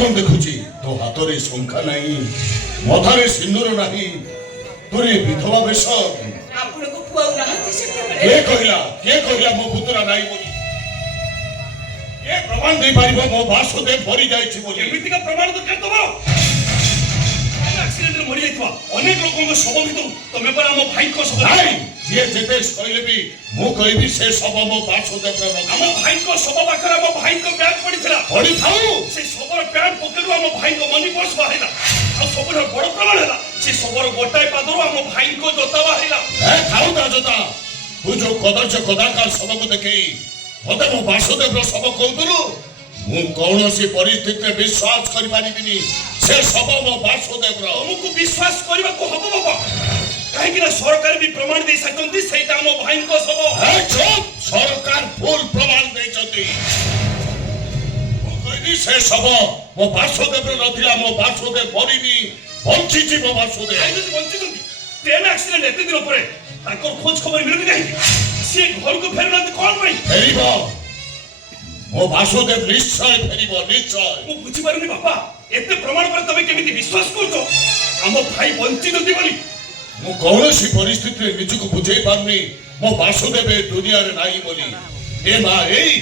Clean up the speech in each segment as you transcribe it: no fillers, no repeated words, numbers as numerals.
এখন দেখুছি তো হাতরে শঙ্কা নাই, মথারে সিন্দুর নাই, তোরে বিধবা বেশ। কে কহিলা মো পুতুরা নাই বলি? কে প্রমাণ দেই পারিব মো বাসুদেব ভরি যাইছি বলি? এମିতিকা প্রমাণ দরকার তোমার? আক্সিডেন্টে মরি যাইতবা অনেক লোকଙ୍କ শব ভিতରୁ ତମେ ପରା ମୋ ଭାଇଙ୍କ ଶବ ନାଇଁ। ଯିଏ ଯେତେ କହିଲେ ବି ମୁଁ କହିବି ସେ ଶବ ମୋ ବାସୁଦେବର। ଆମ ଭାଇଙ୍କ ଶବ ପାଖରେ ମୋ ଭାଇଙ୍କ ବ୍ୟାଗ୍ ପଡିଥିଲା। ପଡିଥାଉ, ସେ ଶବର ପ୍ୟାଣ୍ଟ ପକେଟରୁ ଆମ ଭାଇଙ୍କ ମନି ପର୍ସ ବାହାରିଲା। ଆଉ ସବୁଠାରୁ ବଡ ପ୍ରମାଣ ହେଲା ସେ ଶବର ଗୋଟାଏ ପାଦରୁ ଆମ ଭାଇଙ୍କ ଜୋତା ବାହାରିଲା। ଥାଉ ତା ଜୋତା। ତୁ ଯୋଉ କଦର୍ଯ୍ୟ କଦାକାର ଶବକୁ ଦେଖେଇ ମତେ ମୋ ବାସୁଦେବର ଶବ କହୁଥିଲୁ, ମୁଁ କୌଣସି ପରିସ୍ଥିତିରେ ବିଶ୍ୱାସ କରିପାରିବିନି ସେ ଶବ ମୋ ବାସୁଦେବର। ତମକୁ ବିଶ୍ୱାସ କରିବାକୁ ହବ ବାବା, କାହିଁକି ନା ସରକାର ବି ପ୍ରମାଣ ଦେଇ ସାରିଛନ୍ତି ସେଇଟା ଆମ ଭାଇଙ୍କ ଶବ। ସରକାର ଫୁଲ ପ୍ରମାଣ ଦେଇଛନ୍ତି। ମୁଁ କହିଲି ସେ ଶବ ମୋ ବାସୁଦେବର ନଥିଲା। ମୋ ବାସୁଦେବ ମରିନି, ବଞ୍ଚିଛି ମୋ ବାସୁଦେବ। ବଞ୍ଚିଛନ୍ତି। ଟ୍ରେନ ଆକ୍ସିଡେଣ୍ଟ ଏତେ ଦିନ ପରେ ତାଙ୍କର ଖୋଜ ଖବର ମିଳୁନି କାହିଁକି? ସେ ଘରକୁ ଫେରୁନାହାନ୍ତି କଣ ପାଇଁ? ଫେରିବ, ମୋ ବାସୁଦେବ ନିଶ୍ଚୟ ଫେରିବ, ନିଶ୍ଚୟ। ମୁଁ ବୁଝିପାରୁନି ବାପା, ଏତେ ପ୍ରମାଣ ପରେ ତମେ କେମିତି ବିଶ୍ୱାସ କରୁଛ ଆମ ଭାଇ ବଞ୍ଚିଛନ୍ତି ବୋଲି? ମୁଁ କୌଣସି ପରିସ୍ଥିତିରେ ନିଜକୁ ବୁଝେଇ ପାରୁନି ମୋ ବାସୁଦେବ ଏ ଦୁନିଆରେ ନାହିଁ ବୋଲି। ଏ ମା ଏଇ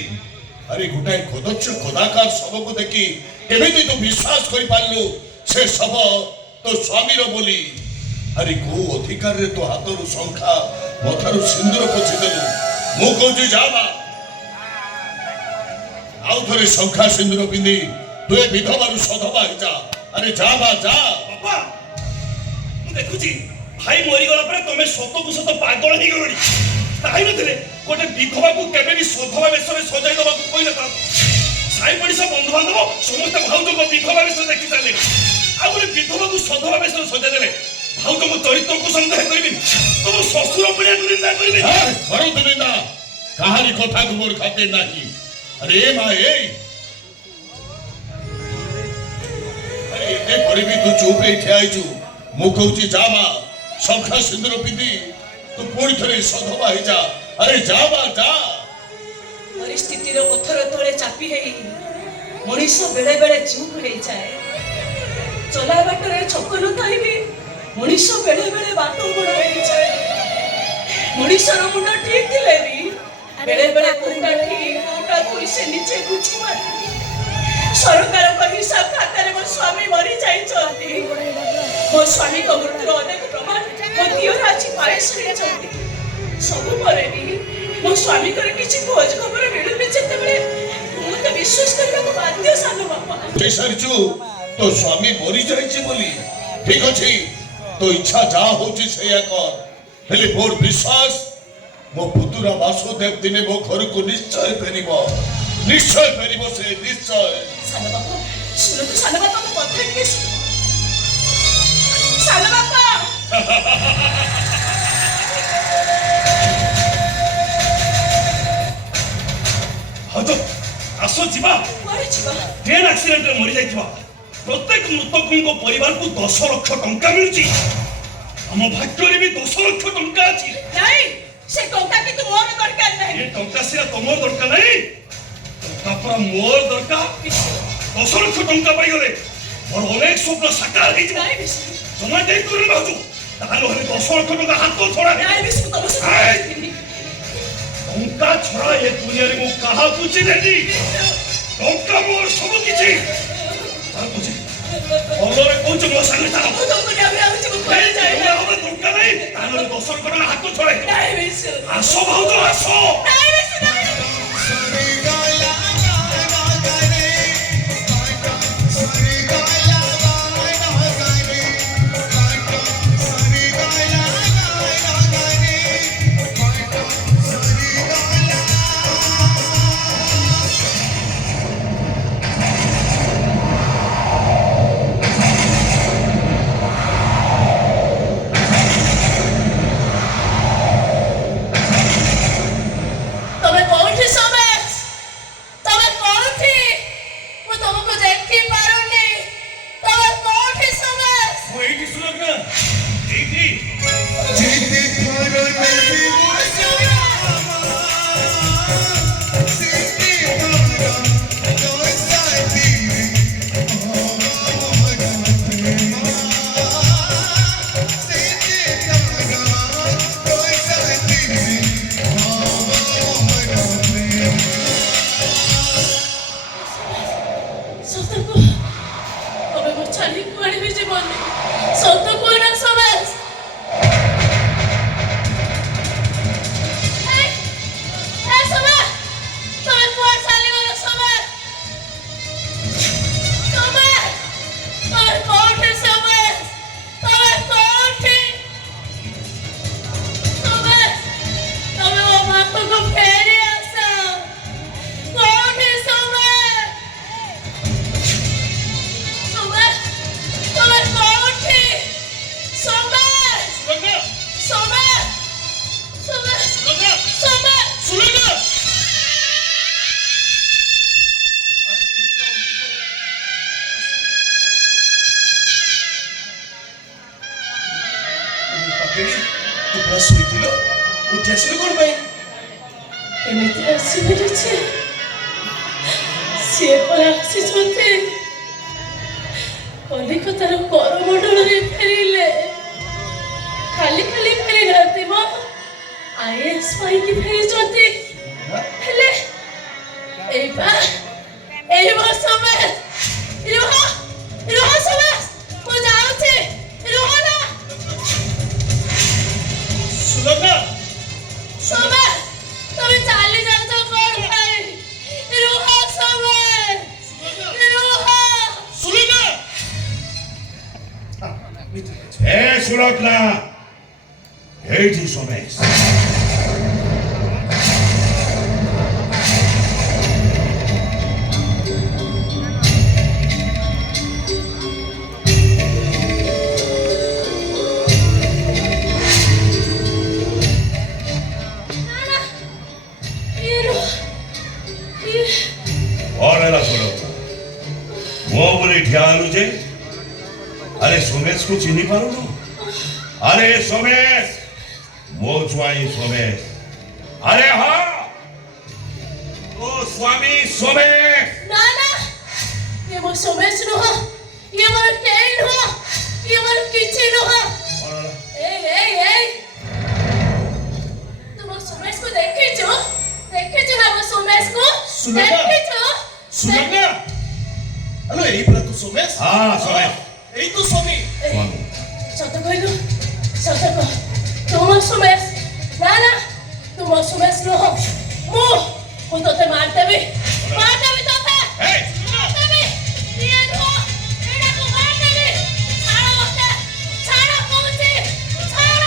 ଆରେ ଗୋଟାଏ କଦର୍ଯ୍ୟ କଦାକାର ଶବକୁ ଦେଖି କେମିତି ତୁ ବିଶ୍ୱାସ କରିପାରିଲୁ ସେ ଶବ ତୋ ସ୍ୱାମୀର ବୋଲି? ଆରେ କୋଉ ଅଧିକାରରେ ତୋ ହାତରୁ ଶଙ୍ଖା ମଥାରୁ ସିନ୍ଦୁର ପୋଛିଦେଲୁ? ମୁଁ କହୁଛି ଯା ମା, ଆଉ ଥରେ ଶଙ୍ଖା ସିନ୍ଦୁର ପିନ୍ଧି ତୁ ଏ ବିଧବାରୁ ସଧବା ହେଇଯା। ଆରେ ଯା ମା ଯା। ବାପା ମୁଁ ଦେଖୁଛି ଭାଇ ମରିଗଲା ପରେ ତମେ ସତକୁ ସତ ପାଗଳ ହେଇଗଲଣି। ତାଇ ନଥିଲେ ଗୋଟେ ବିଧବାକୁ କେବେ ବି ସଧବା ବେଶରେ ସଜାଇ ଦେବାକୁ କହିନଥାନ୍ତ। ସାଇ ପଡ଼ିଶା ବନ୍ଧୁବାନ୍ଧବ ସମସ୍ତେ ଭାଉଜଙ୍କ ବିଧବା ବେଶ ଦେଖି ସାରିଲେଣି। ଆଉ ଗୋଟେ ବିଧବାକୁ ସଧବା ବେଶରେ ସଜାଇ ଦେଲେ ଭାଉଜଙ୍କ ଚରିତ୍ରକୁ ସନ୍ଦେହ କରିବି, ତମ ଶ୍ୱଶୁର ପଡ଼ିଆକୁ ନିନ୍ଦା କରିବି। କରନ୍ତୁ ନିନ୍ଦା, କାହାରି କଥାକୁ ମୋର ଖାତିର ନାହିଁ। ଆରେ ଏ ମା ଏଇ ଏତେ ପରେ ବି ତୁ ଚୁପ ହେଇ ଠିଆ ହେଇଛୁ। ମୁଁ କହୁଛି ଯା ମା, ଶଙ୍ଖା ସିନ୍ଦୁର ପିନ୍ଧି ତୁ ପୁଣି ଥରେ ସଧବା ହେଇଯା। ଆରେ ଯା ମା ଯା। ପରିସ୍ଥିତିର ପଥର ତଳେ ଚାପି ହେଇ ମଣିଷ ବେଳେ ବେଳେ ଚୁପ ହେଇଯାଏ। ଚଲା ବାଟରେ ଛକ ନଥାଏ ବି ମଣିଷ ବେଳେ ବେଳେ ବାଟ ମୋଡ଼ ହେଇଯାଏ। ମଣିଷର ମୁଣ୍ଡ ଠିକ ଥିଲେ ବି ବେଳେ ବେଳେ କୋଉଟା ଠିକ କୋଉଟା ଭୁଲ ସେ ନିଜେ ବୁଝିପାରେନି। ସରକାରଙ୍କ ହିସାବ ଖାତାରେ ମୋ ସ୍ୱାମୀ ମରି ଯାଇଛନ୍ତି। ମୋ ସ୍ୱାମୀଙ୍କ ମୃତ୍ୟୁର ଅନେକ ପ୍ରମାଣ ମୋ ଦିଅର ଆଜି ପାଇ ସାରିଛନ୍ତି। ସବୁ ପରେ ବି ମୋ ସ୍ୱାମୀଙ୍କର କିଛି ଖୋଜ ଖବର ମିଳୁନି ଯେତେବେଳେ ମୁଁ ତ ବିଶ୍ୱାସ କରିବାକୁ ବାଧ୍ୟ। ସାନ ବାପା ସାରିଛୁ ତୋ ସ୍ୱାମୀ ମରି ଯାଇଛି ବୋଲି। ଠିକ ଅଛି, ତୋ ଇଚ୍ଛା ଯାହା ହଉଛି ସେଇଆ କର, ହେଲେ ମୋର ବିଶ୍ୱାସ ମୋ ପୁତୁରା ବାସୁଦେବ ଦିନେ ମୋ ଘରକୁ ନିଶ୍ଚୟ ଫେରିବ, ନିଶ୍ଚୟ ଫେରିବ ସେ, ନିଶ୍ଚୟ। ସାନ ବାପା ଶୁଣନ୍ତୁ, ସାନ ବାପା ମୋ କଥା ଟିକେ ସାନ ବାପା। ଯିବା କୁଆଡେ ଯିବା? ଟ୍ରେନ୍ ଆକ୍ସିଡେଣ୍ଟରେ ମରିଯାଇଥିବା ପ୍ରତ୍ୟେକ ମୃତକଙ୍କ ପରିବାରକୁ 10 ଲକ୍ଷ ଟଙ୍କା ମିଳୁଛି। ଆମ ଭାଗ୍ୟରେ ବି 10 ଲକ୍ଷ ଟଙ୍କା ଅଛି। ନାଇଁ, ସେ ଟଙ୍କା କିନ୍ତୁ ମୋର ଦରକାର ନାହିଁ। ଏ ଟଙ୍କା ସିନା ତମର ଦରକାର ନାହିଁ, ଟଙ୍କା ପରା ମୋର ଦରକାର। 10 ଲକ୍ଷ ଟଙ୍କା ପାଇଗଲେ ମୋର ଅନେକ ସ୍ୱପ୍ନ ସାକାର ହେଇଯିବ। ନାଇଁ ବିଶୁ, ଜମା ଦେଇ କରି ଭାବୁଛୁ, ତାହେଲେ 10 ଲକ୍ଷ ଟଙ୍କା ହାତ ଛଡ଼ା ନାଇଁ ବିଶୁ, ତମ ସହିତ ନାଇଁ। ଯିବିନି। ଟଙ୍କା ଛଡ଼ା ଏ ଦୁନିଆରେ ମୁଁ କାହାକୁ ଚିହ୍ନେନି। ଟଙ୍କା ମୋର ସବୁ କିଛି। ବୁଝେ ଭଲରେ କହୁଛୁ ମୋ ସାଙ୍ଗେ ଚାଲ। ମୁଁ ତମକୁ ଡାବି ଆଉଛି, ମୁଁ କୁଆଡେ ଯାଏ ଟଙ୍କା ଆମର ଦରକାର ନାହିଁ, ତାହେଲେ 10 ଲକ୍ଷ ଟଙ୍କା ହାତ ଛଡ଼ା ହେଇଯିବ। ନାଇଁ ବିଶୁ, ଆସ ଭାଉଜ ଆସ। ନାଇଁ ବିଶୁ, ନାଇଁ। ତମେ କୋଉଠି ସୋମେଶ? ତମେ କୋଉଠି? ମୁଁ ତମକୁ ଦେଖି ପାରୁନି। ତମେ କୋଉଠି ସୋମେଶ? ମୁଁ ଏଇଠି ସୁଲଗ୍ନା, ଏଇଠି। ସତକୁ ତମେ ମୋ ଛାଡ଼ି କୁଆଡ଼େ ବି ଯିବନି। ସତ କୁହ ନା ସୋମେଶ? ସୋମେଶ, ତମେ କୁଆଡ଼େ ଚାଲିଗଲ ସୋମେଶ? ସୋମେଶ, ତମେ କୋଉଠି ସୋମେଶ? ତମେ କୋଉଠି? ସୋମେଶ, ତମେ ମୋ ପାଖକୁ ଫେରି ଆସ। କୋଉଠି ସୋମେଶ? ସୋମେଶ, ତମେ କୋଉଠି? ସୋମେଶ, ସୁଲଗ୍ନା, ସୋମେଶ, ସୋମେଶ, ସୁଲଗ୍ନା, ସୋମେଶ। ସୁଲଗ୍ନା। ତୁ ପୁରା ଶୋଇଥିଲୁ, ଉଠି ଆସିଲୁ କଣ ପାଇଁ? କେମିତି ଆସିପାରିଛି? ସିଏ ପରା ଆସିଛନ୍ତି। କଲିକତାର କରମଣ୍ଡଳରେ ଫେରିଲେ। ଖାଲି ଖାଲି ଫେରି ନାହାନ୍ତି ମ, IAS ପାଇକି ଫେରିଛନ୍ତି। ହେଲେ ଏଇ ସୋମେଶ, ରୁହ ରୁହ ସୋମେଶ, ମୁଁ ଯାଉଛି, ରୁହ ନା। ସୁଲଗ୍ନା, ସୋମେଶ, ତମେ ଚାଲି ଯାଉଛ କଣ ପାଇଁ? ରୁହ ସୋମେଶ, ରୁହ। ସୁଲଗ୍ନା। ଏ ସୁଲଗ୍ନା, ଏଇଠି ସୋମେଶ। ନା ନା, ଇଏ ରୁହ, ଇଏ କଣ ହେଲା ସୁଲଗ୍ନା? ମୋ ବୋଲି ଠିଆ ହେଲୁ ଯେ? ଆରେ ସୋମେଶକୁ ଚିହ୍ନି ପାରୁନୁ? ଆରେ ସୋମେଶ, ମୋ ସ୍ୱାମୀ ସୋମେଶ। ଆରେ ହଁ, ତୋ ସ୍ୱାମୀ ସୋମେଶ। ନା ନା, ଇଏ ମୋ ସୋମେଶ ନୁହଁ, ଇଏ ମୋର କେହି ନୁହଁ, ଇଏ ମୋର କିଛି ନୁହଁ। କଣ ହେଲା? ଏଇ ତୁ ମୋ ସୋମେଶକୁ ଦେଖିଛୁ? ଦେଖିଛୁ ନା ମୋ ସୋମେଶକୁ? ସୁଲଗ୍ନା। ଦେଖିଛୁ? ସୁଲଗ୍ନା, ଆଲୋ ଏଇ ପରା ତୁ ସୋମେଶ? ହଁ ସୋମେଶ। ଏଇ ତୁ ସ୍ୱାମୀ। ସ୍ୱାମୀ। ସତ କହିଲୁ, ସତ କହ, ତୁ ମୋ ସୋମେଶ? ନା ନା, ତୁ ମୋ ସୋମେଶ ନୁହଁ। ମୁଁ ତୋତେ ମାରିଦେବି ତୋତେ। Hey! ମାରିଦେବି। ଇଏ ନୁହଁ, ଏଇଟାକୁ ମାରିଦେବି। ଛାଡ଼ ମତେ, ଛାଡ଼ କହୁଛି, ଛାଡ଼।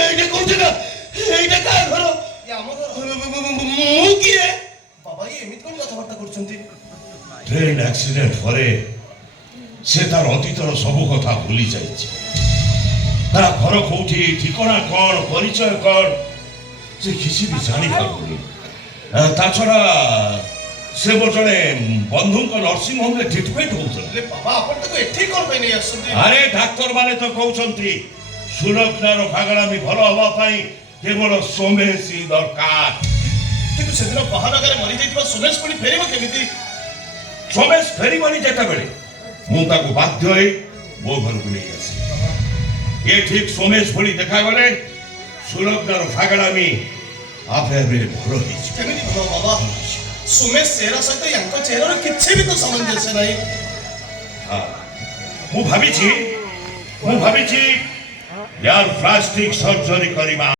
এইটা কোন জায়গা? এইটা কার ঘর? এ ଆମ ଘର। ମୁଁ କିଏ? ବାବା ଇଏ ଏମିତି କଣ କଥାବାର୍ତ୍ତା କରୁଛନ୍ତି? ଟ୍ରେନ୍ ଆକ୍ସିଡେଣ୍ଟ ପରେ ସେ ତାର ଅତୀତର ସବୁ କଥା ଭୁଲି ଯାଇଛି। ତା ଘର କୋଉଠି, ଠିକଣା କଣ, ପରିଚୟ କଣ ସେ କିଛି ବି ଜାଣିପାରୁନି। ତା ଛଡା ସେ ମୋ ଜଣେ ବନ୍ଧୁଙ୍କ ନର୍ସିଂ ହୋମରେ ଟ୍ରିଟମେଣ୍ଟ ହଉଥିଲା। ହେଲେ ବାବା ଆପଣ ତାକୁ ଏଠି କଣ ପାଇଁ ନେଇ ଆସୁଛନ୍ତି? ଆରେ ଡାକ୍ତର ମାନେ ତ କହୁଛନ୍ତି ସୁଲଗ୍ନାର ପାଗଳାମି ଭଲ ହବା ପାଇଁ କେବଳ ସୋମେଶ ହିଁ ଦରକାର। କିନ୍ତୁ ସେଦିନ ବାହାନଗାରେ ମରିଯାଇଥିବା ସୁମେଶ ପୁଣି ଫେରିବ କେମିତି? ସୋମେଶ ଫେରିବନି ଯେତେବେଳେ ମୁଁ ତାକୁ ବାଧ୍ୟ ହୋଇ ମୋ ଘରକୁ ନେଇ ଆସି ଏ ଠିକ ସୋମେଶ ଭଳି ଦେଖାଗଲେ ସୁଲଗ୍ନାର ପାଗଳାମି ଆପେ ଆପେ ଭଲ ହେଇଯିବ। କେମିତି ଭଲ ବାବା? ସୁମେଶ ଚେହେରା ସହିତ ୟାଙ୍କ ଚେହେରାର କିଛି ବି ତ ସାମଞ୍ଜସ୍ୟ ନାହିଁ। ମୁଁ ଭାବିଛି ୟାର ପ୍ଲାଷ୍ଟିକ ସର୍ଜରୀ କରିବା।